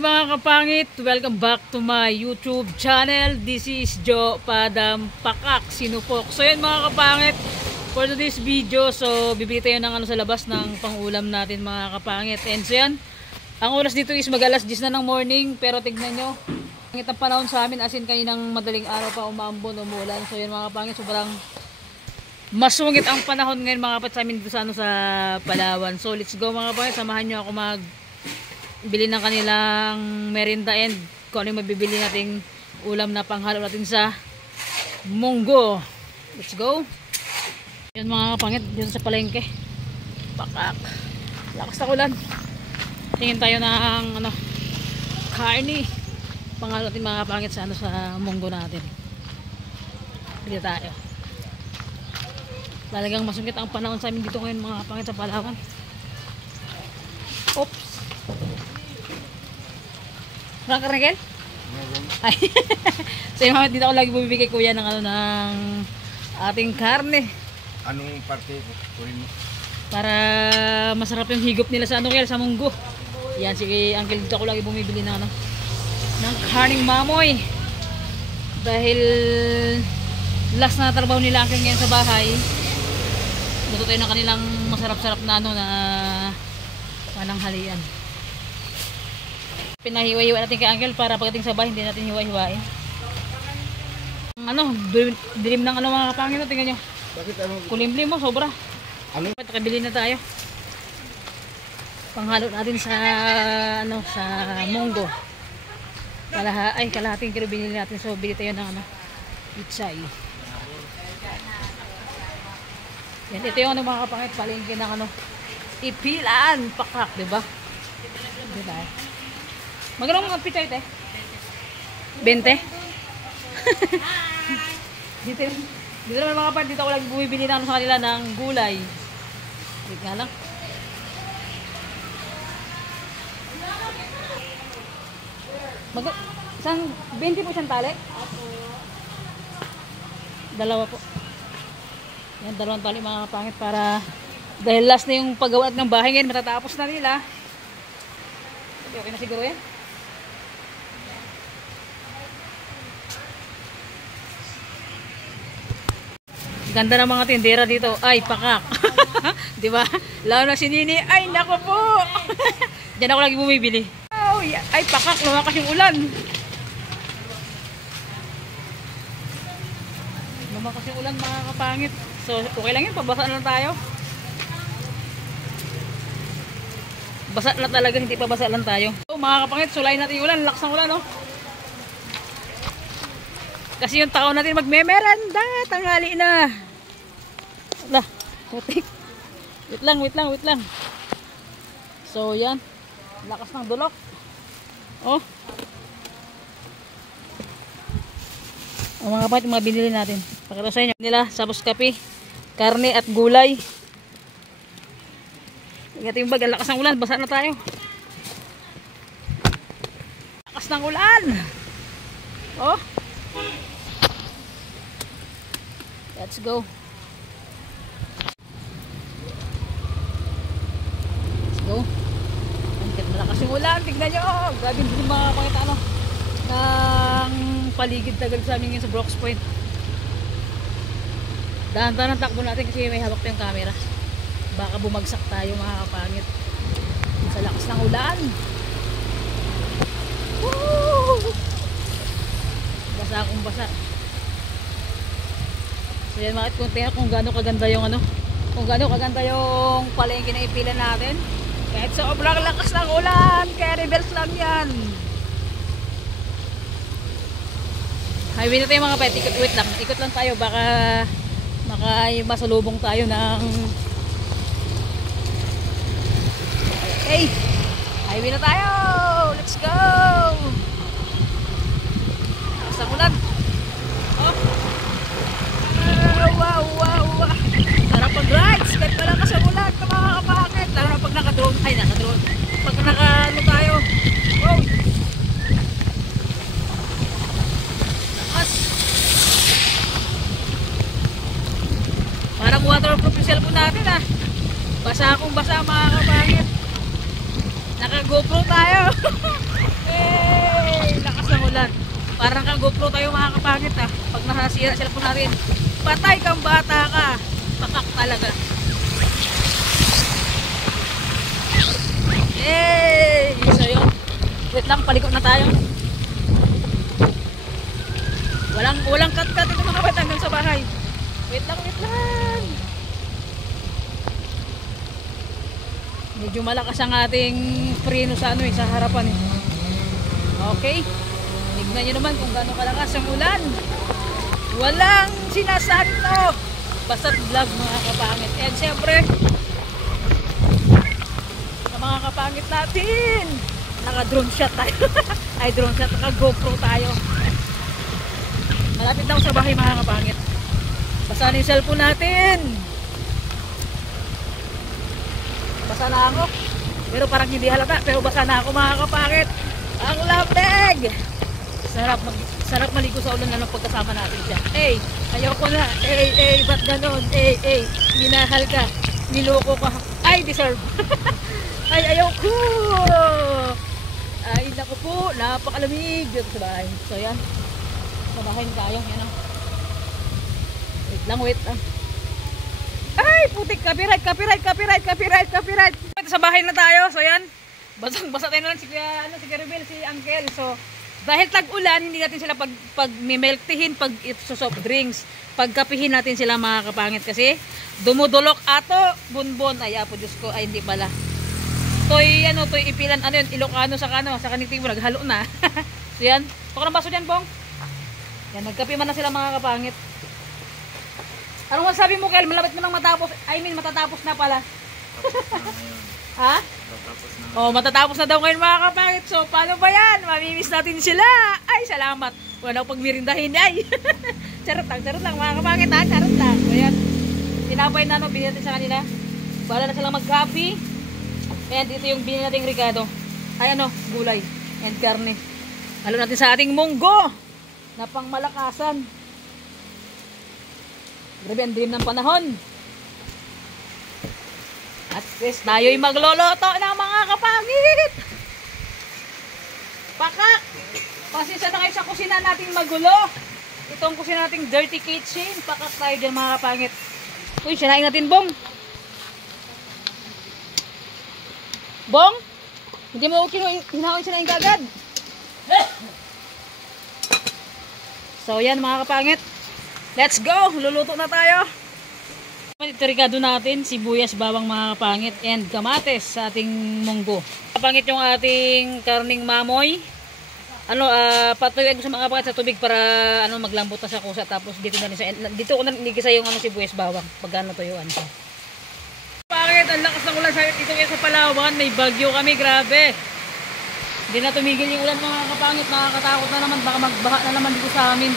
Hi mga kapangit, welcome back to my YouTube channel. This is Joe Padam Pakak Sinupok. So yan mga kapangit, for today's video, so bibili tayo ng sa labas ng pangulam natin mga kapangit. And so yan, ang oras dito is mag-alas 10 na ng morning, pero tignan nyo, ang itang panahon sa amin as in kaninang madaling araw pa umambon, umulan. So yan mga kapangit, sobrang masungit ang panahon ngayon mga kapatid sa amin dito sa, sa Palawan. So let's go mga kapangit, samahan nyo ako bili ng kanilang merinda and kung ano yung mabibili nating ulam na panghalo natin sa munggo. Let's go. Yan mga kapangit, dito sa palengke. Pakak. Lakas na ulan. Tingin tayo ng karni. Panghalo natin mga kapangit sa sa munggo natin. Bili tayo. Talagang masungkit ang panahon sa amin dito ngayon mga kapangit sa Palawan. Oops. Frank Regel? Ay. So yung mga dito ako lagi bumibigay kuya ng ng ating karne. Anong parte kunin mo? Para masarap yung higop nila sa sa munggo. Yan si Uncle dito ako lagi bumibili ng ng karning mamoy. Dahil last na trabaho nila Uncle ngayon sa bahay. Luto tayo ng kanilang masarap-sarap na na pananghalian. Pinahiwa-hiwa natin kay Uncle para pagdating sa bahay hindi natin hiwa-hiwain. Dilim ng mga kapangit, tingnan nyo. Bakit kulimlim mo, sobra. Ano? Pakabili na tayo. Panghalo natin sa sa munggo. Kalahating kilo binili natin, so bili tayo ng pizza. Yan, ito yung mga kapangit, palengke ng Ipilan, Pakak, diba? Diba? Magkano mga pizza ito? 20? dito naman mga kapatid, dito ako lagi bumibili na sa kanila ng gulay. Wait nga lang. Isang 20 po siyang tali? Dalawa po. Yan, dalawang tali mga kapangit para dahil last na yung paggawa ng bahay ngayon, matatapos na nila. Okay na siguro yan. Ganda ng mga tindera dito. Ay, pakak. Di ba? Lalo na si Nini. Ay, nako po. Diyan ako lagi bumibili. Oh, ay, pakak. Lumakas yung ulan. Lumakas yung ulan mga kapangit. So, okay lang yun. Pabasa na lang tayo. Basa na talaga. Hindi pa basa lang tayo. So, mga kapangit, sulay natin yung ulan. Lakas ng ulan, no? Kasi yung tao natin magmemerenda. Tanghali na. Wala. Putik. Wait lang. So, yan. Lakas ng dulok. Oh. Ang mga kapatid, mga binili natin. Pakita sa inyo nila, sabos kape, karne at gulay. Ingat yung bag, ang lakas ng ulan, basa na tayo. Lakas ng ulan. Oh. Let's go. Let's go. Ang malakas yung ulan, tignan nyo. Grabe din mga pakita ng paligid tagal sa amin sa Brooks Point. Dahan-dahan ang takbo natin kasi may hawak tayong camera. Baka bumagsak tayo mga kapangit sa lakas ng ulan. Woo! Basa akong basa. So yan mga tingnan kung gaano kaganda yung kung gaano kaganda yung palengke na Ipilan natin. Kahit sobrang lakas ng ulan, kaya rebels lang yan. Highway na tayo mga kapatid, ikot lang tayo, baka masalubong tayo ng okay, highway na tayo, let's go. Lakas ng ulan. Oh. Wow. Sarap pag-rides, kahit wala ka sa ulan, mga kapakit. Lalo na pag naka-drone, pag naka-ano tayo. Wow. Lakas. Parang waterproof yung cellphone natin Basa akong basa mga kapangit. Naka GoPro tayo. kapangit ah. Pag nasira sila po natin, patay kang bata ka. Pakak talaga. Yay! So yun. Wait lang, paliko na tayo. Walang cut-cut ito mga kapatid hanggang sa bahay. Wait lang. Medyo malakas ang ating preno sa ano sa harapan eh. Okay. Tignan nyo naman kung gaano kalakas ang ulan. Walang sinasanto. Basta't vlog mga kapangit. And syempre, sa mga kapangit natin, naka-drone shot tayo. Ay, drone shot. Naka-GoPro tayo. Malapit na ako sa bahay mga kapangit. Basa na yung cellphone natin. Basa na ako. Pero parang hindi halata. Pero basa na ako mga kapangit. Ang lamig! Sarap maligo sa ulan na pagkasama natin siya. Ayoko na. Ba't ganon? Minahal ka. Niloko ka. Ay, deserve. Ay, ayoko. Ay, naku po. Napakalamig dito sa bahay. So, yan. Sa bahay na tayo. Yan ang. Wait lang. Ay, putik. Copyright. Sa bahay na tayo. So, yan. Basang-basa tayo na lang si Rebel, si Uncle. So, dahil tag-ulan, hindi natin sila pag milk teahin, pag ito soft drinks, pagkapihin natin sila mga kapangit kasi dumudulok ato, bunbon. Ay, apo Diyos ko, ay hindi pala. Toy ipilan, ano yun, Ilocano sa kaniti mo, naghalo na. So yan, pako ng baso dyan, Bong. Yan, nagkapi man na sila mga kapangit. Anong masabi mo, Kel? Malapit mo nang matapos, matatapos na pala. Ha? Matatapos na daw ngayon mga kapangit. So, paano ba yan? Mamimiss natin sila. Ay, salamat. Wala akong pagmirindahin. Ay, charot lang mga kapangit ha. Charot lang. So, yan. Tinapay na binili natin sa kanila. Bahala na silang mag-copy. And ito yung binili nating Ricardo. Ay, gulay. And karne. Halo natin sa ating munggo. Na pang malakasan. Grabe, ang dilim ng panahon. At least tayo'y magloloto ng mga kapangit. Pakak! Pasensya na kayo sa kusina nating magulo. Itong kusina nating dirty kitchen. Pakak tayo dyan mga kapangit. Uy, sinain natin, Bong. Bong? Hindi mo hinahon sinain kagad. So yan mga kapangit. Let's go! Luluto na tayo. Ito Ricardo natin, sibuyas, bawang mga kapangit, and kamates sa ating munggo. Kapangit yung ating karning mamoy. Patuyuin ko sa mga kapangit sa tubig para maglambot na sa kusa. Tapos dito ko na nigisa yung sibuyas, bawang. Pag tuyuan siya. Kapangit, ang lakas ng ulan dito sa Palawan. May bagyo kami, grabe. Hindi na tumigil yung ulan mga kapangit. Nakakatakot na naman, baka magbaha na naman dito sa amin.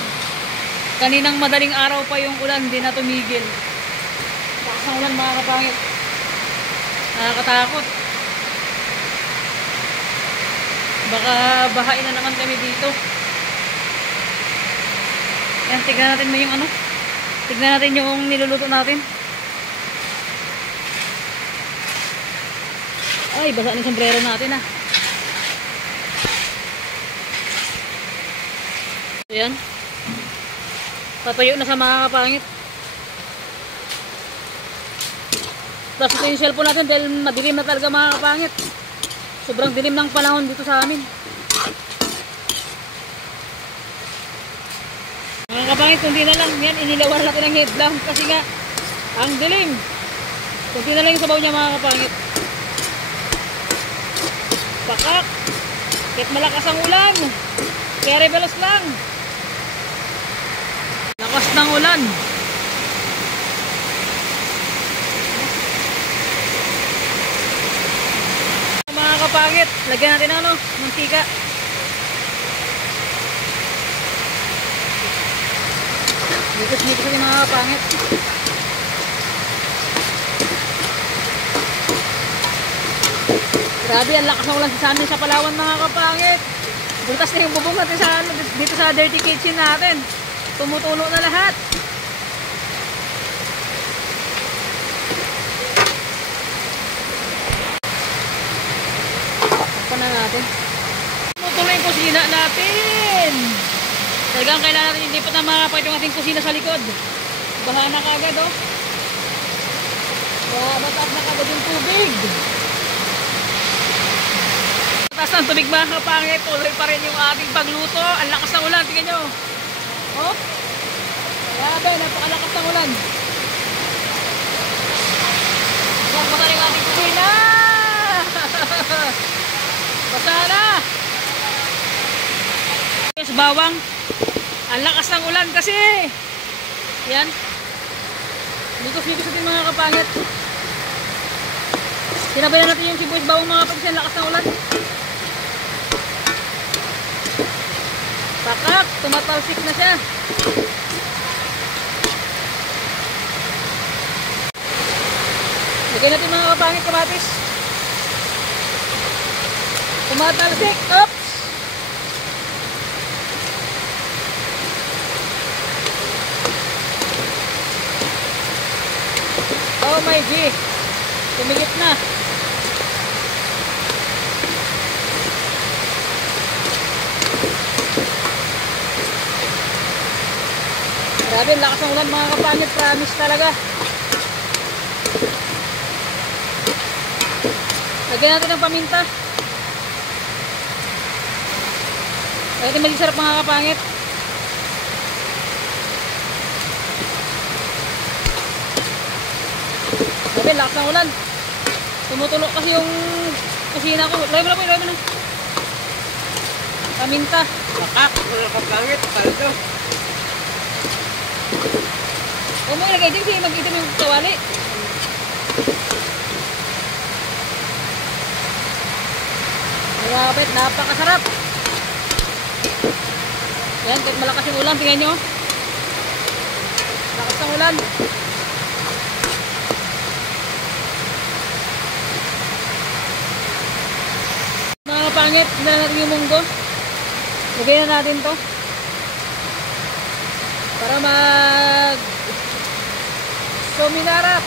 Kaninang madaling araw pa yung ulan, hindi na tumigil. Ang ulan mga kapangit, nakakatakot. Baka bahain na naman kami dito. Yan, tignan natin mo yung tignan natin yung niluluto natin. Ay, basa ng sombrero natin So yan, patuyo na sa mga kapangit. Tapos ito yung cellphone natin dahil madilim na talaga mga kapangit. Sobrang dilim ng panahon dito sa amin. Mga kapangit, kundi na lang yan, inilawar natin ang headlamp kasi nga ang dilim. Kundi na lang yung sabaw niya mga kapangit. Pakak! Kahit malakas ang ulan, kaya rebelos lang. Lakas ng ulan. Mga kapangit, lagyan natin ng mantika. Nikos-nikos yung mga kapangit. Grabe, ang lakas ng ulan sa amin sa Palawan mga kapangit. Butas na yung bubong natin dito sa dirty kitchen natin. Tumutulo na lahat. Na natin. Tutuloy yung kusina natin. Talagang kailangan natin ilipat na mga kapatid yung ating kusina sa likod. Baha na kagad oh. Mataas na kagad yung tubig. Mataas ng tubig mga kapangit. Tuloy pa rin yung ating pagluto. Ang lakas ng ulan, tingnan nyo. Oh, grabe, napakalakas ng ulan. Yan, baka rin ating kusina. Basa na. Yes, bawang. Ang lakas ng ulan kasi. Yan. Likos-likos natin mga kapangit. Sinabayan natin yung sibuyas bawang mga kapangit. Ang lakas ng ulan. Pakak, tumatalsik na siya. Lagyan natin mga kapangit kamatis. Tumatalsik. Oops. Oh my G. Tumigit na. Grabe, lakas ng ulan mga kapangit. Promise talaga. Lagyan natin ng paminta. Pwede maging sarap mga kapangit. Grabe, lakas ng ulan. Tumutulok kasi yung kusina ko. Lagyan mo na po, lagyan mo na. Paminta. Pakak, wala kapangit. Paldo. Huwag mo ilagay din kasi mag-itim yung kawali. Grabe, napakasarap. Yan, kahit malakas yung ulan, tingnan nyo. Lakas ng ulan. Mga pangit, na natin yung munggo. Lagyan na natin to. Para mag suminarap.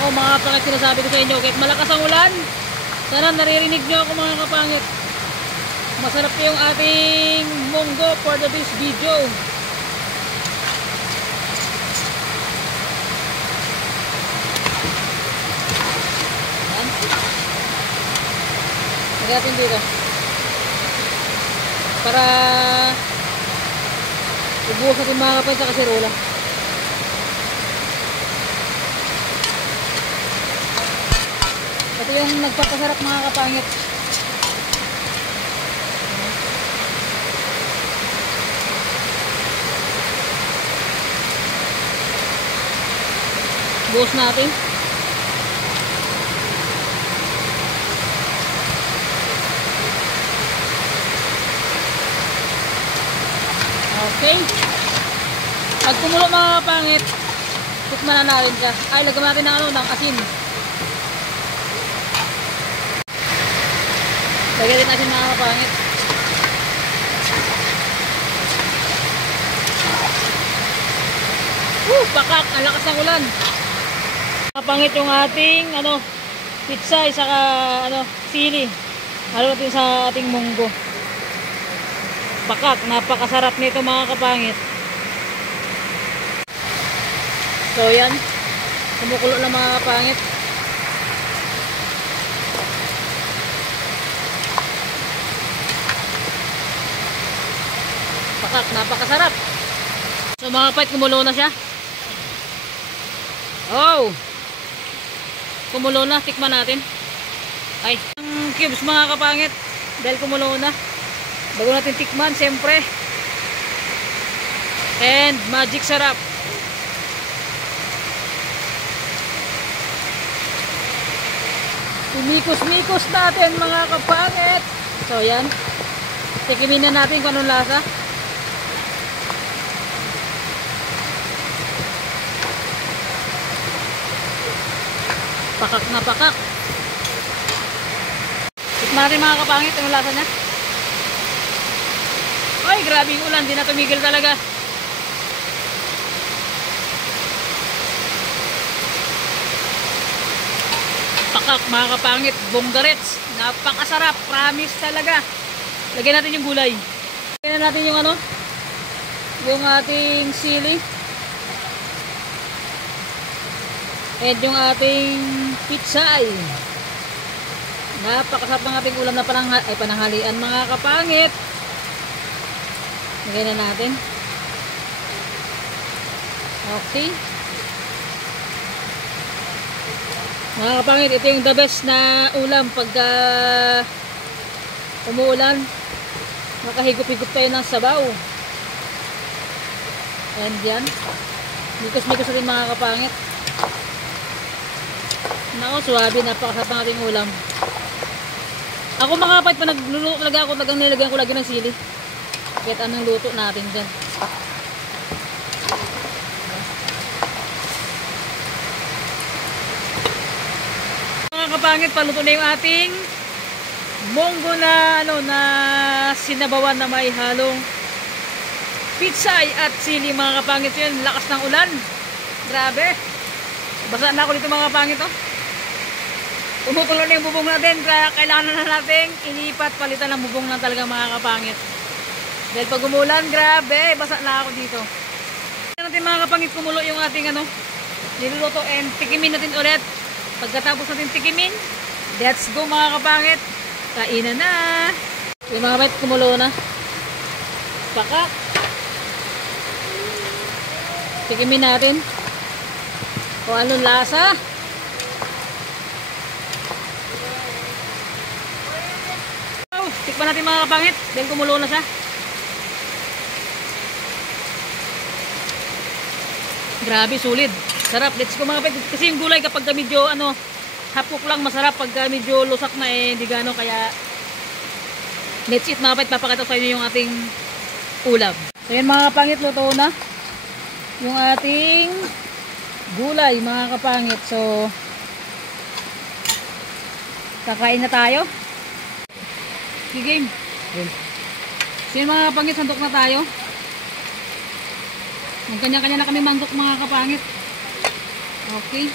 Ako mga kapangit, sinasabi ko sa inyo, kahit malakas ang ulan, sana naririnig nyo ako mga kapangit. Masarap yung ating munggo for this video. Yan. Lagyan natin dito para ibuhos natin mga kapangit sa kasirola. Ito yung nagpapasarap mga kapangit. Buhos natin. Okay. Pag kumulo mga kapangit, tikman na natin siya. Ay, lagyan natin ng ng asin. Lagyan din natin mga kapangit. Pakak, ang lakas ng ulan. Kapangit yung ating pizza, saka sili. Halo natin sa ating munggo. Pakak, napakasarap nito mga kapangit. So yan, kumukulo na mga kapangit. Pakak, napakasarap. So mga kapangit, kumulo na siya. Oh, kumulo na, tikman natin. Ay, ang cubes mga kapangit, dahil kumulo na, bago natin tikman siyempre. And magic sarap. Umikos-mikos natin mga kapangit. So yan, tikimin na natin kung anong lasa. Pakak na pakak. Tikman natin mga kapangit, anong lasa niya. Ay, grabe yung ulan, di na tumigil talaga. Pakak. pakak mga kapangit, bonggarets. Napakasarap, promise talaga. Lagyan natin yung gulay. Lagyan natin yung ano, yung ating sili. And yung ating pitsay. Napakasarap ng ating ulam na pananghalian mga kapangit. Lagyan na natin. Okay. Mga kapangit, ito yung the best na ulam pagka umuulan. Makahigop-higop tayo ng sabaw. And yan. Mikos-mikos natin mga kapangit. Nako, suwabe. Napakasarap ng ating ulam. Ako mga kapangit, pa nagluluto talaga ako, talagang nilagyan ko lagi ng sili. Kahit anong luto natin dyan. Mga kapangit, paluto na yung ating munggo na na sinabawan na may halong pitsay at sili mga kapangit. Yun, lakas ng ulan. Grabe. Basa na ako dito mga kapangit, oh. Tumutulo na yung bubong natin. Kaya kailangan na natin ilipat, palitan ng bubong na talaga mga kapangit. Dahil pag umulan, grabe, basa na ako dito. Kaya natin mga kapangit, kumulo yung ating niluluto and tikimin natin ulit. Pagkatapos natin tikimin, let's go mga kapangit. Kainan na. Yung mga kapangit, kumulo na. Pakak. Tikimin natin kung anong lasa. Tikman natin mga kapangit dahil kumulo na siya. Grabe, sulit. Sarap. Let's go mga kapangit. Kasi yung gulay kapag medyo hapok lang masarap. Pag medyo lusak na hindi gano. Kaya let's eat mga kapangit. Papakita sa inyo yung ating ulam. So yan mga kapangit, luto na yung ating gulay mga kapangit. So kakain na tayo. Okay, game. So yun mga kapangit, sandok na tayo. Magkanya-kanya na kami mandok mga kapangit. Okay.